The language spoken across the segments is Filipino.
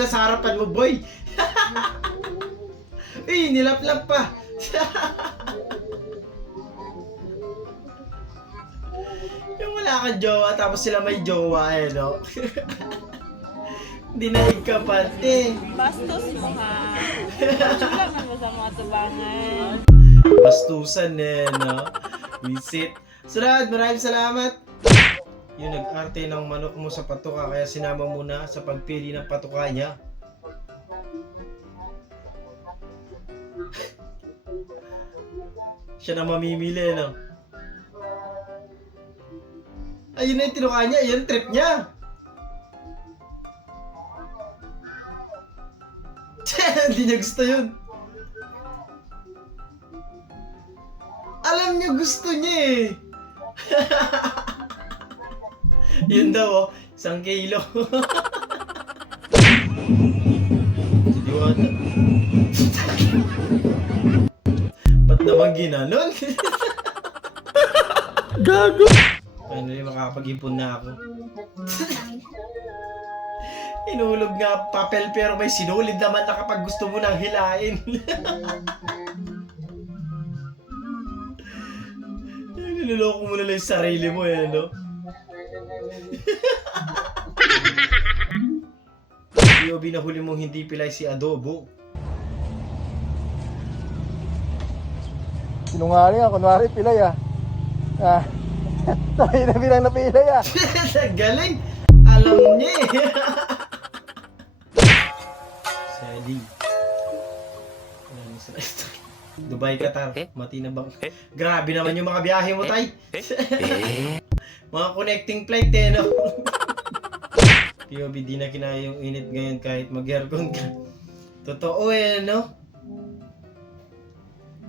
sila sa harapan mo, boy. Eh, nilaplap pa. Yung wala kang jowa, tapos sila may jowa, eh, no? Dinaig ka pati. Bastos mo ha. Wala man mo sa mga tubangan. Bastusan, eh, no? Visit. Sunod, maraming salamat. Yung nag-arte ng manok mo sa patuka, kaya sinama mo na sa pagpili ng patuka niya. Siya na mamimili, no? Ayun na yung tinuka niya, yun trip niya. Hindi niya gusto yun. Alam niya gusto niya eh. Yun daw oh, 1 kilo. Hindi wata. Ba't naman ginanon? Gago! Finally, makakapag-ipon na ako. Inulog nga papel pero may sinulid naman na kapag gusto mo nang hilain. Niloloko mo na lang yung sarili mo eh, no? POV na huli mong hindi pilay si Adobo. Sinungaling ah, kunwari pilay ah. Tayo na bilang napilay ah. Galing! Alam niya eh. Sally. Dubai, Qatar. Matinabang. Grabe naman yung mga biyahe mo, tay. Mga connecting flight eh, no? POV, di na kinaya yung init ngayon kahit mag-aircon ka. Totoo eh, no?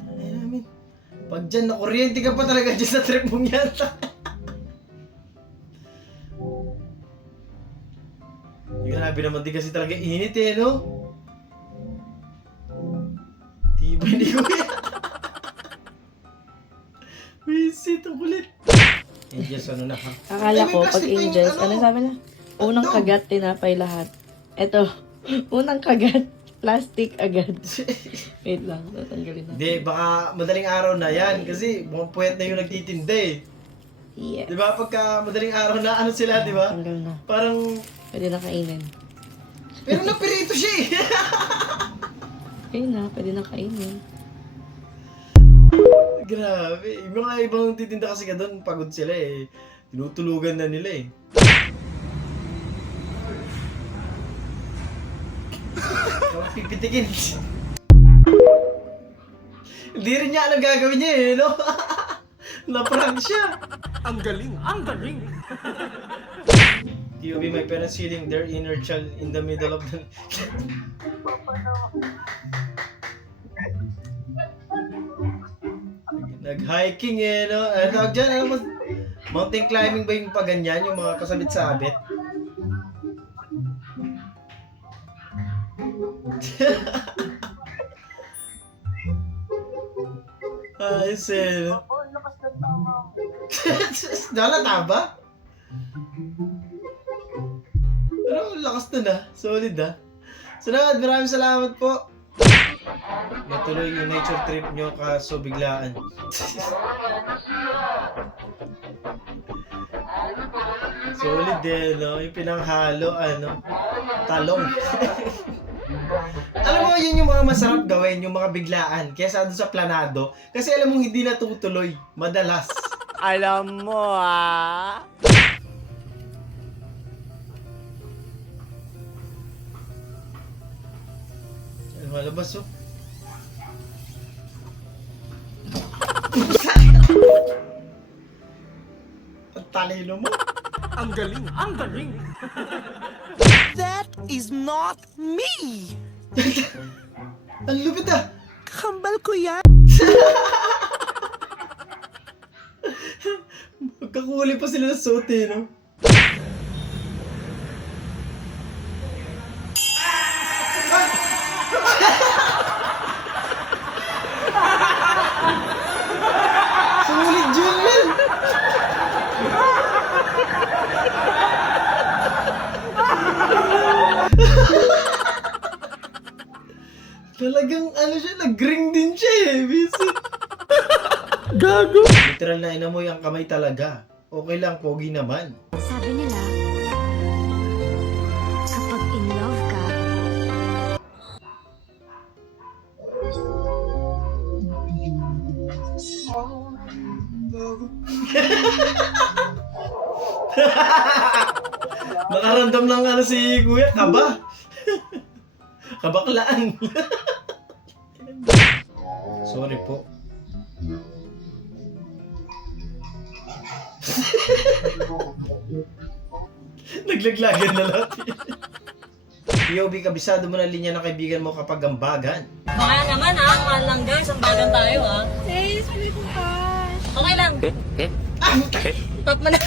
Ay namin. Pag dyan, nakuryente ka pa talaga dyan sa trip mong yata. Grabe naman din kasi talaga init eh, no? Tibay ni Kuya. Visit, ang kulit. Angels, ano na ha? Akala ko, pag Angels, ano sabi na? Unang kagat, tinapay lahat. Eto, unang kagat, plastic agad. Wait lang, tatanggalin na. Hindi, baka madaling araw na yan. Kasi mga puwet na yung nagtitinda eh. Yes. Di ba? Pagka madaling araw na, ano sila, di ba? Tanggal na. Parang, Pwede na kainin. pero napirito siya eh. Ayun na, pwede na kainin. Grabe. Yung mga ibang titinda kasi ka doon, pagod sila eh. Tinutulugan na nila eh. Huwag pipitikin. Hindi rin niya alam gagawin niya eh, no? Na-prank siya. Ang galing, ang galing. POV, my parents healing their inner child in the middle of the... Nag-hiking eh, no? Ano tawag dyan? Ano, mountain climbing ba yung paganyan? Yung mga kasabit-sabit? Ayos eh, no? Nalata ba? Pero lakas na na. Solid ah. Sunod, maraming salamat po. Natuloy yung nature trip nyo kaso biglaan. Solid din, no? Yung pinanghalo, ano? Talong. Alam mo, yun yung mga masarap gawin, yung mga biglaan. Kesa doon sa planado. Kasi alam mo, hindi natutuloy. Madalas. Alam mo ah. Ano, malabas oh. Ang talino mo. Ang galing, ang galing. That is not me. Ang lupit ah. Kambal ko yan. Magkakuli pa sila ng suot eh, no? Sulit dyan man! Talagang ano siya, nag-ring din siya eh. Visit. Gago. Literal na inamoy ang kamay talaga. Okay lang, pogi naman. Sabi nila, kapag in love ka, Nakaramdam lang ano si Kuya, kaba. Kabaklaan. Sorry po. Naglaglagan na lahat. POV, kabisado mo na linya ng kaibigan mo kapag ambagan. Baka naman ha, mahal lang guys, ang bagan tayo ha. hey, sabi ko cash. Okay lang. Top mo na.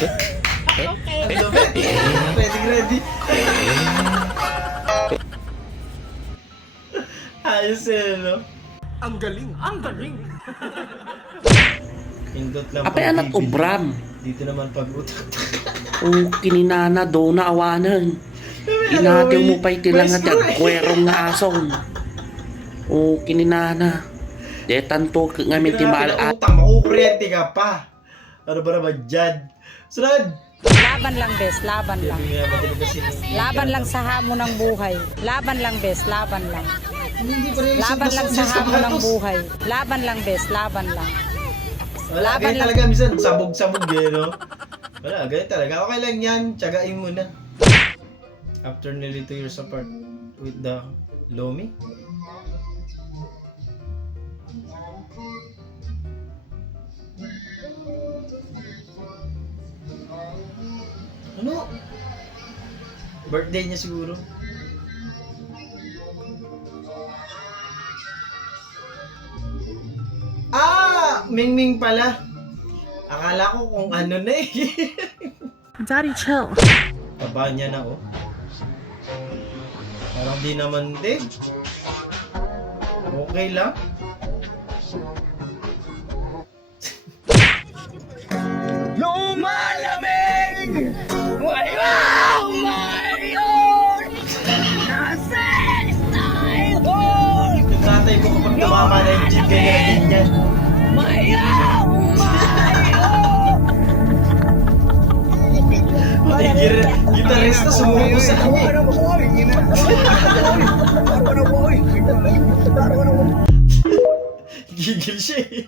Hello, ready, ready. Ayos eh, no? Ang galing. Ang galing. Pindot lang Apay anak pagbibili. obram. Dito naman pag-utak. O kininana do na awanan. Inatiw mo pa'y tilang at kwerong nga ason. O kininana. Detan to ngamin timal at Utang, makukuryente ka pa. Ano ba naman dyan? Sunod! Laban lang, bes. Laban lang. Hindi nga matinig kasi. Laban lang sa hamon ng buhay. Laban lang, bes. Laban lang. Hindi pa rin Laban lang sa hamon ng sapatos. buhay. Laban lang, bes. Laban lang. Wala, Laban ganyan lang. talaga. Minsan, sabog-sabog eh, no? Wala, ganyan talaga. Okay lang yan. Tsagain mo na. After nearly 2 years apart with the Lomi. Ano? Birthday niya siguro. Ah! Mingming pala. Akala ko kung ano na eh. Daddy, chill. Taba niya na oh. Parang di naman din. Okay lang. Lumalamig! Yung tatay mo kapag tumama na yung jeep ganyan ganyan. Pati gitarista sumuko sa kanya. Gigil siya eh.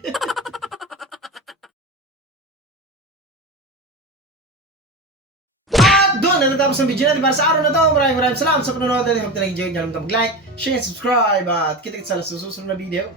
At doon na natapos ang video natin para sa araw na to. Maraming salamat sa panonood. Kung talagang enjoy nyo, alam ka mag-like, share, subscribe at kita-kita sa susunod na video.